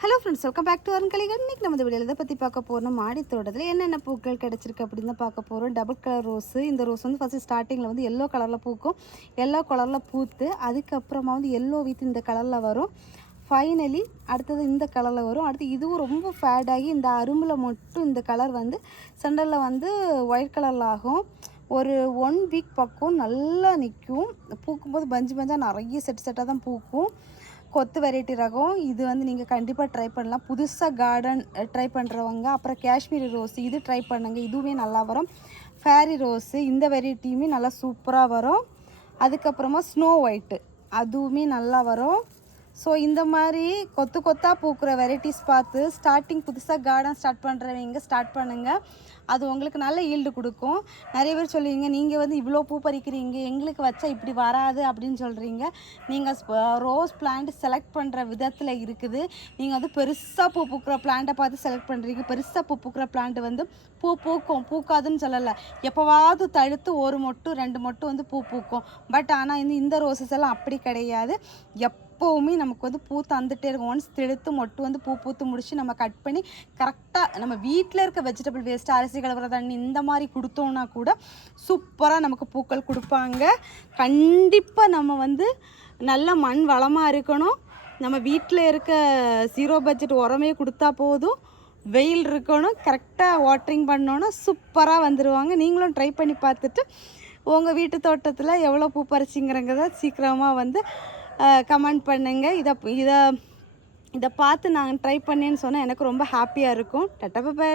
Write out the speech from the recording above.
Hello friends, welcome back to அருண்கலைகள். இன்றைக்கி நம்ம இந்த வீடியோவில் இதை பற்றி பார்க்க போகிறோம். மாடி தோட்டத்தில் என்னென்ன பூக்கள் கிடச்சிருக்கு அப்படின்னு தான் பார்க்க போகிறோம். Double colour rose. இந்த ரோஸ் வந்து ஃபஸ்ட்டு ஸ்டார்டிங்கில் வந்து எல்லோ கலரில் பூக்கும். எல்லோ கலரில் பூத்து அதுக்கப்புறமா வந்து எல்லோ வித் இந்த கலரில் வரும். ஃபைனலி அடுத்தது இந்த கலரில் வரும். அடுத்து இதுவும் ரொம்ப ஃபேடாகி இந்த அரும்பில் மட்டும் இந்த கலர் வந்து சென்டரில் வந்து ஒயிட் கலரில் ஆகும். ஒரு 1 வீக் பக்கம் நல்லா நிற்கும். பூக்கும்போது பஞ்சாக நிறைய செட்டாக தான் பூக்கும். கொத்து வெரைட்டி ரகம் இது வந்து நீங்கள் கண்டிப்பாக ட்ரை பண்ணலாம். புதுசாக கார்டன் ட்ரை பண்ணுறவங்க, அப்புறம் காஷ்மீரி ரோஸ் இது ட்ரை பண்ணுங்க. இதுவுமே நல்லா வரும். ஃபேரி ரோஸு இந்த வெரைட்டியுமே நல்லா சூப்பராக வரும். அதுக்கப்புறமா ஸ்னோ ஒயிட்டு அதுவுமே நல்லா வரும். ஸோ இந்த மாதிரி கொத்து கொத்தாக பூக்கிற வெரைட்டிஸ் பார்த்து ஸ்டார்டிங் புதுசாக கார்டன் ஸ்டார்ட் பண்ணுறவங்க ஸ்டார்ட் பண்ணுங்கள். அது உங்களுக்கு நல்ல ஈல்டு கொடுக்கும். நிறைய பேர் சொல்லுவீங்க, நீங்கள் வந்து இவ்வளோ பூ பறிக்கிறீங்க, எங்களுக்கு வச்சா இப்படி வராது அப்படின்னு சொல்கிறீங்க. நீங்கள் ரோஸ் பிளான்ட் செலக்ட் பண்ணுற விதத்தில் இருக்குது. நீங்கள் வந்து பெருசாக பூ பூக்கிற பிளான்ட்டை பார்த்து செலக்ட் பண்ணுறீங்க. பெருசாக பூ பூக்கிற பிளான்ட் வந்து பூ பூக்கும், பூக்காதுன்னு சொல்லலை. எப்போவாவது தடுத்து ஒரு மொட்டு 2 மொட்டு வந்து பூ பூக்கும். பட் ஆனால் இந்த ரோசஸ் எல்லாம் அப்படி கிடையாது. எப்போவுமே நமக்கு வந்து பூ தந்துகிட்டே இருக்கும். ஒன்ஸ் தெடுத்து மொட்டு வந்து பூ பூத்து முடிச்சு நம்ம கட் பண்ணி கரெக்டாக நம்ம வீட்டில் இருக்க வெஜிடபிள் வேஸ்ட்டு, அரிசி கலவர தண்ணி இந்த மாதிரி கொடுத்தோன்னா கூட சூப்பராக நமக்கு பூக்கள் கொடுப்பாங்க. கண்டிப்பாக நம்ம வந்து நல்ல மண் வளமாக இருக்கணும். நம்ம வீட்டில் இருக்க 0 பட்ஜெட் உரமே கொடுத்தா போதும். வெயில் இருக்கணும், கரெக்டாக வாட்டரிங் பண்ணோன்னா சூப்பராக வந்துடுவாங்க. நீங்களும் ட்ரை பண்ணி பார்த்துட்டு உங்கள் வீட்டு தோட்டத்தில் எவ்வளோ பூ பறிச்சிங்கிறத சீக்கிரமாக வந்து கமெண்ட் பண்ணுங்கள். இதை பார்த்து நான் ட்ரை பண்ணேன்னு சொன்னால் எனக்கு ரொம்ப ஹாப்பியாக இருக்கும். Tata bye.